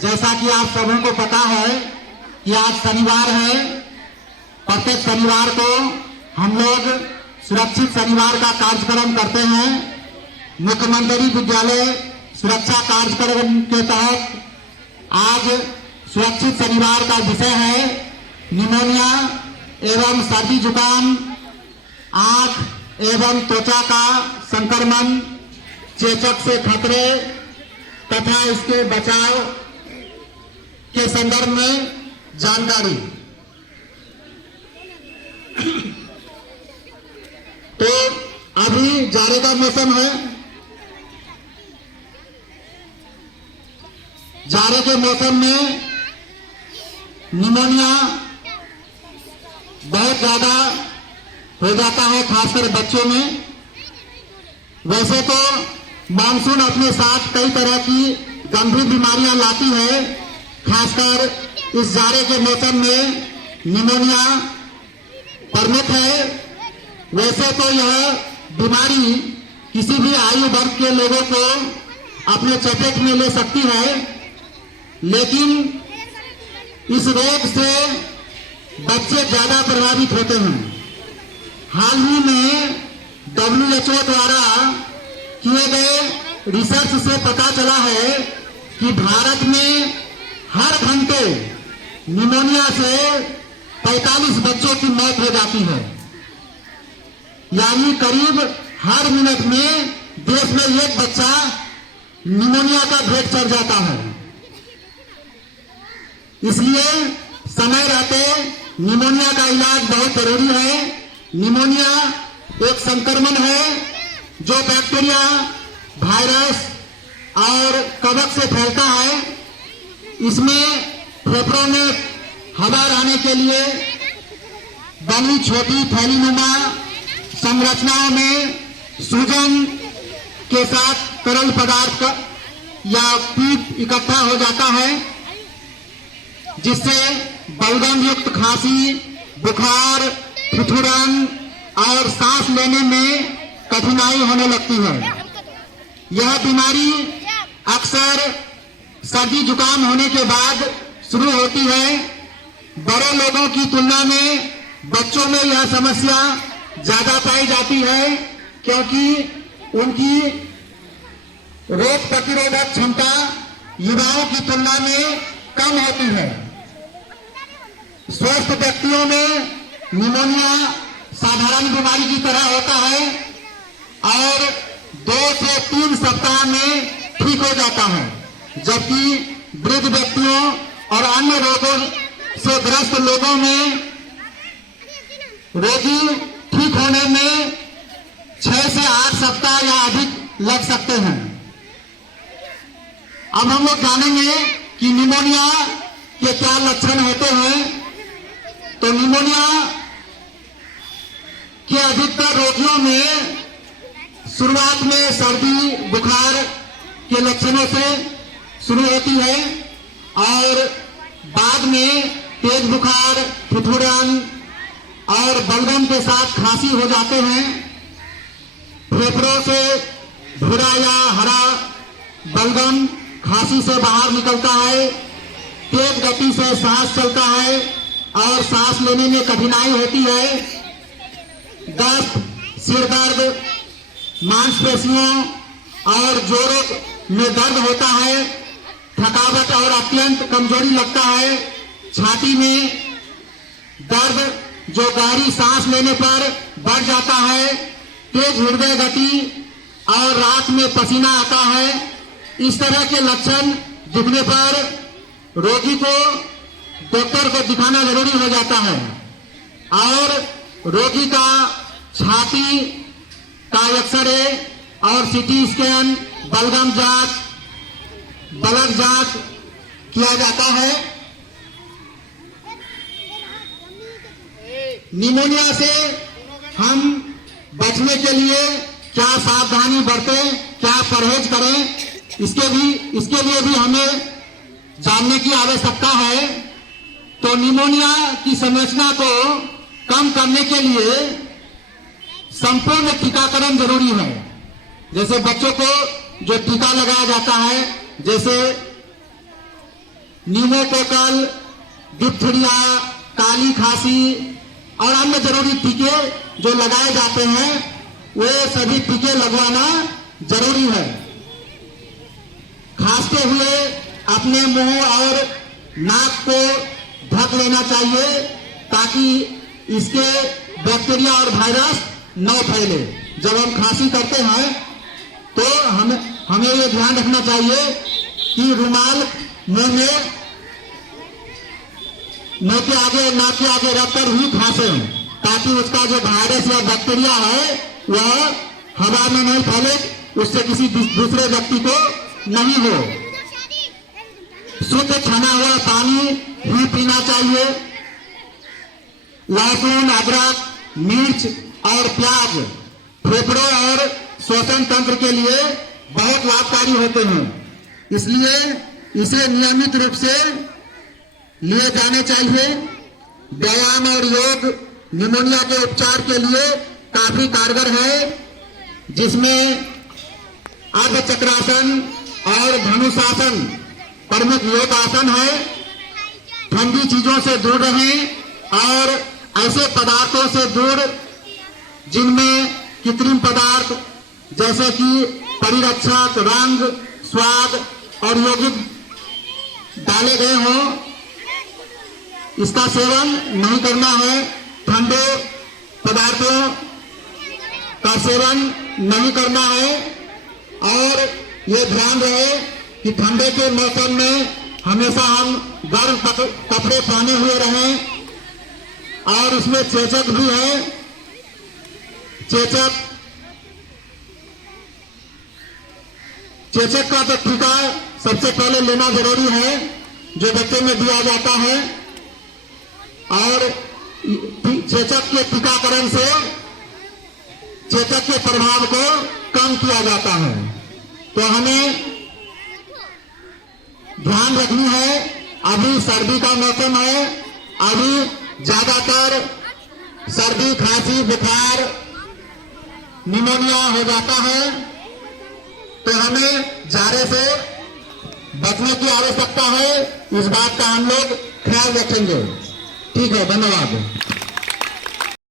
जैसा कि आप सबों को पता है कि आज शनिवार है। प्रत्येक शनिवार को हम लोग सुरक्षित शनिवार का कार्यक्रम करते हैं। मुख्यमंत्री विद्यालय सुरक्षा कार्यक्रम के तहत आज सुरक्षित शनिवार का विषय है निमोनिया एवं सर्दी जुकाम, आंख एवं त्वचा का संक्रमण, चेचक से खतरे तथा इसके बचाव के संदर्भ में जानकारी। तो अभी जाड़े का मौसम है। जाड़े के मौसम में निमोनिया बहुत ज्यादा हो जाता है, खासकर बच्चों में। वैसे तो मानसून अपने साथ कई तरह की गंभीर बीमारियां लाती है, खासकर इस जाड़े के मौसम में निमोनिया प्रमुख है। वैसे तो यह बीमारी किसी भी आयु वर्ग के लोगों को अपने चपेट में ले सकती है, लेकिन इस रोग से बच्चे ज्यादा प्रभावित होते हैं। हाल ही में WHO द्वारा किए गए रिसर्च से पता चला है कि भारत में हर घंटे निमोनिया से 45 बच्चों की मौत हो जाती है। यानी करीब हर मिनट में देश में एक बच्चा निमोनिया का भेंट चढ़ जाता है। इसलिए समय रहते निमोनिया का इलाज बहुत जरूरी है। निमोनिया एक संक्रमण है जो बैक्टीरिया, वायरस और कवक से फैलता है। इसमें फेफड़ों में हवा रहने के लिए बनी छोटी थैलीनुमा संरचनाओं में सूजन के साथ तरल पदार्थ या पीप इकट्ठा हो जाता है, जिससे बलगम युक्त खांसी, बुखार, ठिठुरन और सांस लेने में कठिनाई होने लगती है। यह बीमारी अक्सर सर्दी जुकाम होने के बाद शुरू होती है। बड़े लोगों की तुलना में बच्चों में यह समस्या ज्यादा पाई जाती है, क्योंकि उनकी रोग प्रतिरोधक क्षमता युवाओं की तुलना में कम होती है। स्वस्थ व्यक्तियों में निमोनिया साधारण बीमारी की तरह होता है और 2 से 3 सप्ताह में ठीक हो जाता है, जबकि वृद्ध व्यक्तियों और अन्य रोगों से ग्रस्त लोगों में रोगी ठीक होने में 6 से 8 सप्ताह या अधिक लग सकते हैं। अब हम लोग जानेंगे कि निमोनिया के क्या लक्षण होते हैं। तो निमोनिया के अधिकतर रोगियों में शुरुआत में सर्दी बुखार के लक्षणों से शुरू होती है और बाद में तेज बुखार, ठिठुरन और बलगम के साथ खांसी हो जाते हैं। फेफड़ों से भूरा या हरा बलगम खांसी से बाहर निकलता है। तेज गति से सांस चलता है और सांस लेने में कठिनाई होती है। दस्त, सिर दर्द, मांसपेशियों और जोड़ों में दर्द होता है। थकावट और अत्यंत कमजोरी लगता है। छाती में दर्द जो गहरी सांस लेने पर बढ़ जाता है। तेज हृदय गति और रात में पसीना आता है। इस तरह के लक्षण दिखने पर रोगी को डॉक्टर को दिखाना जरूरी हो जाता है और रोगी का छाती का एक्सरे और सीटी स्कैन, बलगम जांच, ब्लड जांच किया जाता है। निमोनिया से हम बचने के लिए क्या सावधानी बरतें, क्या परहेज करें, इसके लिए भी हमें जानने की आवश्यकता है। तो निमोनिया की संरचना को कम करने के लिए संपूर्ण टीकाकरण जरूरी है। जैसे बच्चों को जो टीका लगाया जाता है, जैसे न्यूमोकोकल, डिप्थीरिया, काली खांसी और अन्य जरूरी टीके जो लगाए जाते हैं वे सभी टीके लगवाना जरूरी है। खांसते हुए अपने मुंह और नाक को ढक लेना चाहिए ताकि इसके बैक्टीरिया और वायरस न फैले। जब हम खांसी करते हैं तो हमें ये ध्यान रखना चाहिए कि रुमाल मुंह में मुंह के आगे नाक के आगे रखकर ही खांसे ताकि उसका जो वायरस या बैक्टीरिया है वह हवा में नहीं फैले, उससे किसी दूसरे व्यक्ति को नहीं हो। शुद्ध छना हुआ पानी ही पीना चाहिए। लहसुन, अदरक, मिर्च और प्याज फेफड़ों और श्वसन तंत्र के लिए बहुत लाभकारी होते हैं, इसलिए इसे नियमित रूप से लिए जाने चाहिए। व्यायाम और योग निमोनिया के उपचार के लिए काफी कारगर है, जिसमें अर्धचक्रासन और धनुषासन प्रमुख योग आसन है। ठंडी चीजों से दूर रहें और ऐसे पदार्थों से दूर जिनमें कृत्रिम पदार्थ जैसे कि परिरक्षक, रंग, स्वाद और यौगिक डाले गए हों, इसका सेवन नहीं करना है। ठंडे पदार्थों का सेवन नहीं करना है और ये ध्यान रहे कि ठंडे के मौसम में हमेशा हम गर्म कपड़े पहने हुए रहें। और इसमें चेचक भी है। चेचक का तो टीका सबसे पहले लेना जरूरी है जो बच्चे में दिया जाता है, और चेचक के टीकाकरण से चेचक के प्रभाव को कम किया जाता है। तो हमें ध्यान रखनी है, अभी सर्दी का मौसम है, अभी ज्यादातर सर्दी, खांसी, बुखार, निमोनिया हो जाता है, तो हमें जाड़े से बचने की आवश्यकता है। इस बात का हम लोग ख्याल रखेंगे। ठीक है, धन्यवाद।